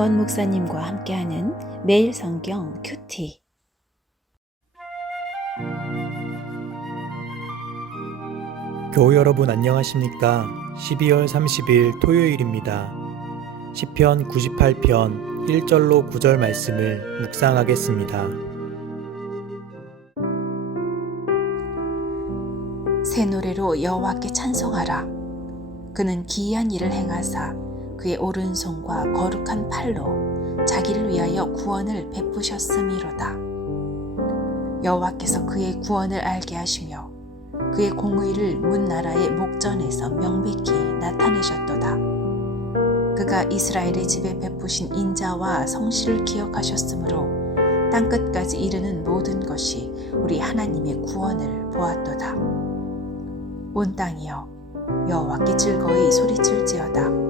강건 목사님과 함께하는 매일 성경 큐티. 교우 여러분 안녕하십니까? 12월 30일 토요일입니다. 시편 98편 1절로 9절 말씀을 묵상하겠습니다. 새 노래로 여호와께 찬송하라. 그는 기이한 일을 행하사 그의 오른손과 거룩한 팔로 자기를 위하여 구원을 베푸셨음이로다. 여호와께서 그의 구원을 알게 하시며 그의 공의를 문 나라의 목전에서 명백히 나타내셨도다. 그가 이스라엘의 집에 베푸신 인자와 성실을 기억하셨으므로 땅 끝까지 이르는 모든 것이 우리 하나님의 구원을 보았도다. 온 땅이여 여호와께 즐거이 소리칠지어다.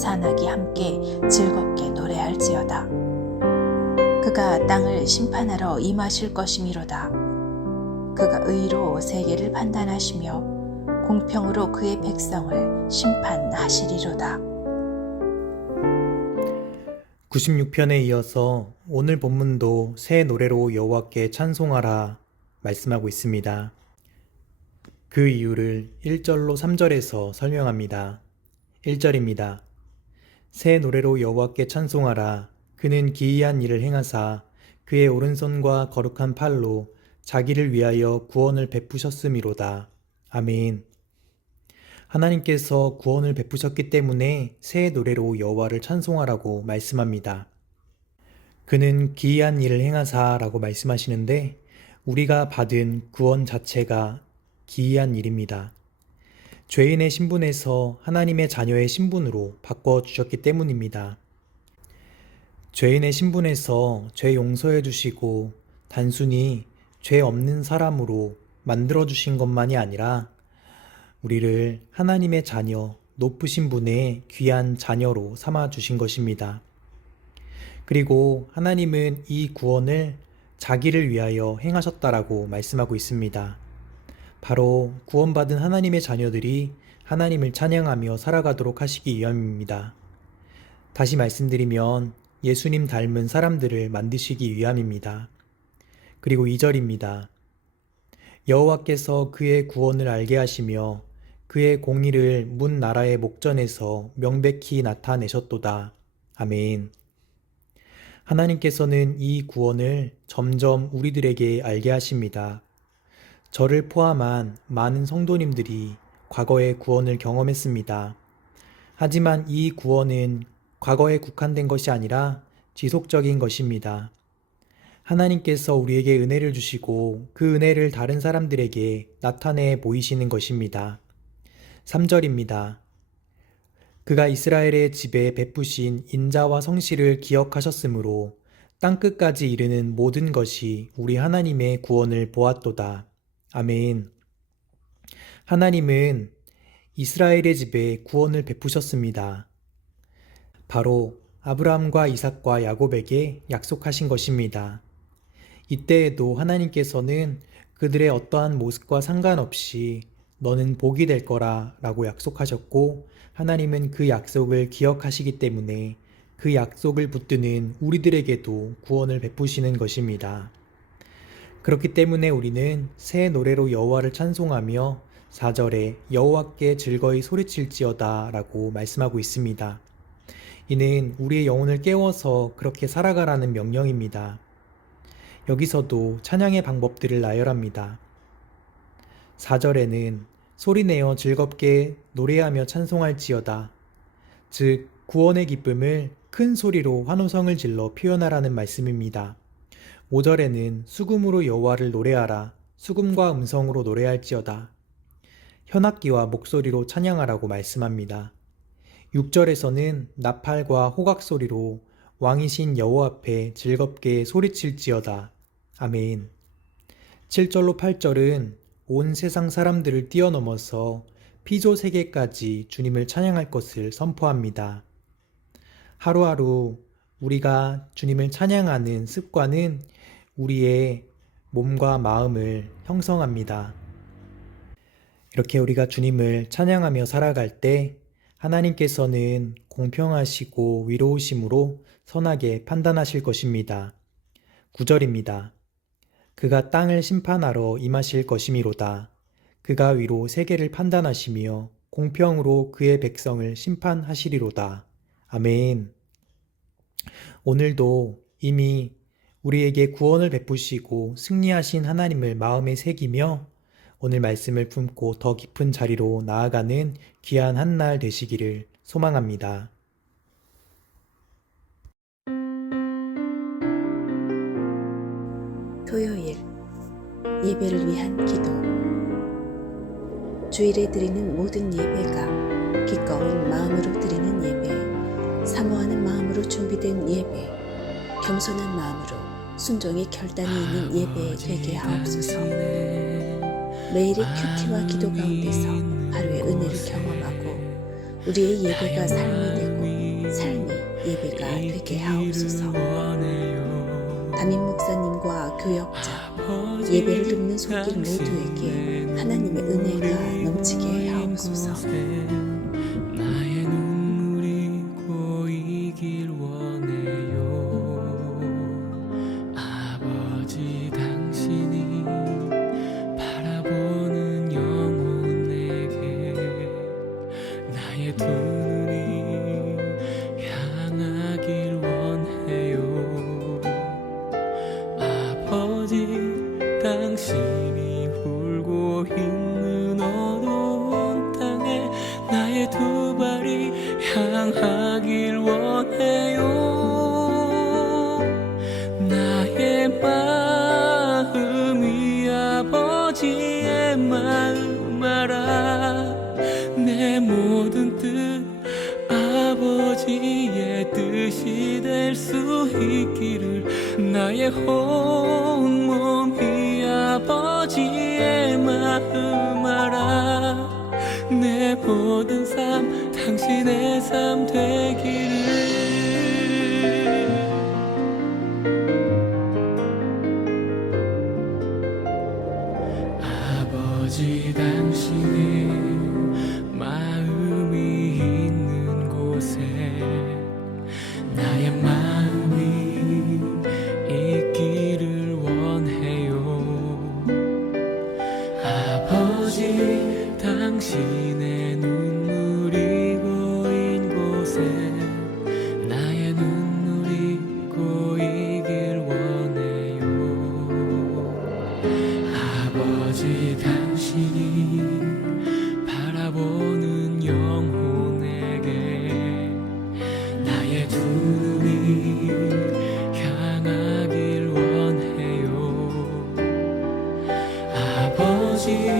산악이 함께 즐겁게 노래할지어다. 그가 땅을 심판하러 임하실 것이미로다. 그가 의로 세계를 판단하시며 공평으로 그의 백성을 심판하시리로다. 96편에 이어서 오늘 본문도 새 노래로 여호와께 찬송하라 말씀하고 있습니다. 그 이유를 1절로 3절에서 설명합니다. 1절입니다. 새 노래로 여호와께 찬송하라. 그는 기이한 일을 행하사 그의 오른손과 거룩한 팔로 자기를 위하여 구원을 베푸셨음이로다. 아멘. 하나님께서 구원을 베푸셨기 때문에 새 노래로 여호와를 찬송하라고 말씀합니다. 그는 기이한 일을 행하사라고 말씀하시는데 우리가 받은 구원 자체가 기이한 일입니다. 죄인의 신분에서 하나님의 자녀의 신분으로 바꿔 주셨기 때문입니다. 죄인의 신분에서 죄 용서해 주시고 단순히 죄 없는 사람으로 만들어 주신 것만이 아니라 우리를 하나님의 자녀, 높으신 분의 귀한 자녀로 삼아 주신 것입니다. 그리고 하나님은 이 구원을 자기를 위하여 행하셨다라고 말씀하고 있습니다. 바로 구원받은 하나님의 자녀들이 하나님을 찬양하며 살아가도록 하시기 위함입니다. 다시 말씀드리면 예수님 닮은 사람들을 만드시기 위함입니다. 그리고 2절입니다. 여호와께서 그의 구원을 알게 하시며 그의 공의를 문 나라의 목전에서 명백히 나타내셨도다. 아멘. 하나님께서는 이 구원을 점점 우리들에게 알게 하십니다. 저를 포함한 많은 성도님들이 과거의 구원을 경험했습니다. 하지만 이 구원은 과거에 국한된 것이 아니라 지속적인 것입니다. 하나님께서 우리에게 은혜를 주시고 그 은혜를 다른 사람들에게 나타내 보이시는 것입니다. 3절입니다. 그가 이스라엘의 집에 베푸신 인자와 성실을 기억하셨으므로 땅끝까지 이르는 모든 것이 우리 하나님의 구원을 보았도다. 아멘. 하나님은 이스라엘의 집에 구원을 베푸셨습니다. 바로 아브라함과 이삭과 야곱에게 약속하신 것입니다. 이때에도 하나님께서는 그들의 어떠한 모습과 상관없이 너는 복이 될 거라 라고 약속하셨고 하나님은 그 약속을 기억하시기 때문에 그 약속을 붙드는 우리들에게도 구원을 베푸시는 것입니다. 그렇기 때문에 우리는 새 노래로 여호와를 찬송하며 4절에 여호와께 즐거이 소리칠지어다 라고 말씀하고 있습니다. 이는 우리의 영혼을 깨워서 그렇게 살아가라는 명령입니다. 여기서도 찬양의 방법들을 나열합니다. 4절에는 소리내어 즐겁게 노래하며 찬송할지어다. 즉, 구원의 기쁨을 큰 소리로 환호성을 질러 표현하라는 말씀입니다. 5절에는 수금으로 여호와를 노래하라. 수금과 음성으로 노래할지어다. 현악기와 목소리로 찬양하라고 말씀합니다. 6절에서는 나팔과 호각 소리로 왕이신 여호와 앞에 즐겁게 소리칠지어다. 아멘. 7절로 8절은 온 세상 사람들을 뛰어넘어서 피조 세계까지 주님을 찬양할 것을 선포합니다. 하루하루 우리가 주님을 찬양하는 습관은 우리의 몸과 마음을 형성합니다. 이렇게 우리가 주님을 찬양하며 살아갈 때 하나님께서는 공평하시고 위로우심으로 선하게 판단하실 것입니다. 9절입니다. 그가 땅을 심판하러 임하실 것이미로다. 그가 위로 세계를 판단하시며 공평으로 그의 백성을 심판하시리로다. 아멘. 오늘도 이미 우리에게 구원을 베푸시고 승리하신 하나님을 마음에 새기며 오늘 말씀을 품고 더 깊은 자리로 나아가는 귀한 한 날 되시기를 소망합니다. 토요일 예배를 위한 기도 주일에 드리는 모든 예배가 기꺼운 마음으로 드리는 예배 사모하는 마음으로 준비된 예배 겸손한 마음으로 순종의 결단이 있는 예배 되게 하옵소서. 매일의 큐티와 기도 가운데서 하루의 은혜를 경험하고 우리의 예배가 삶이 되고 삶이 예배가 되게 하옵소서. 담임 목사님과 교역자 예배를 듣는 손길 모두에게 하나님의 은혜가 넘치게 하옵소서 나의 두 나의 아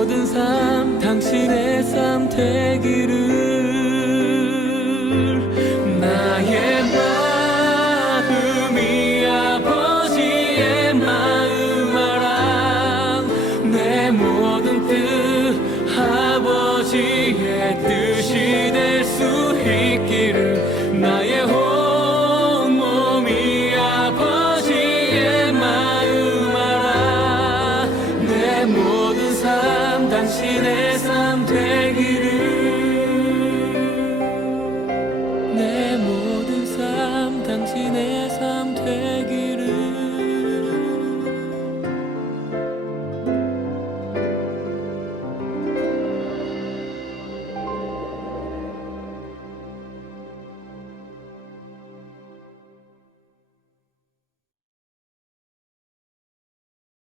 모든 삶 당신의 삶 되기를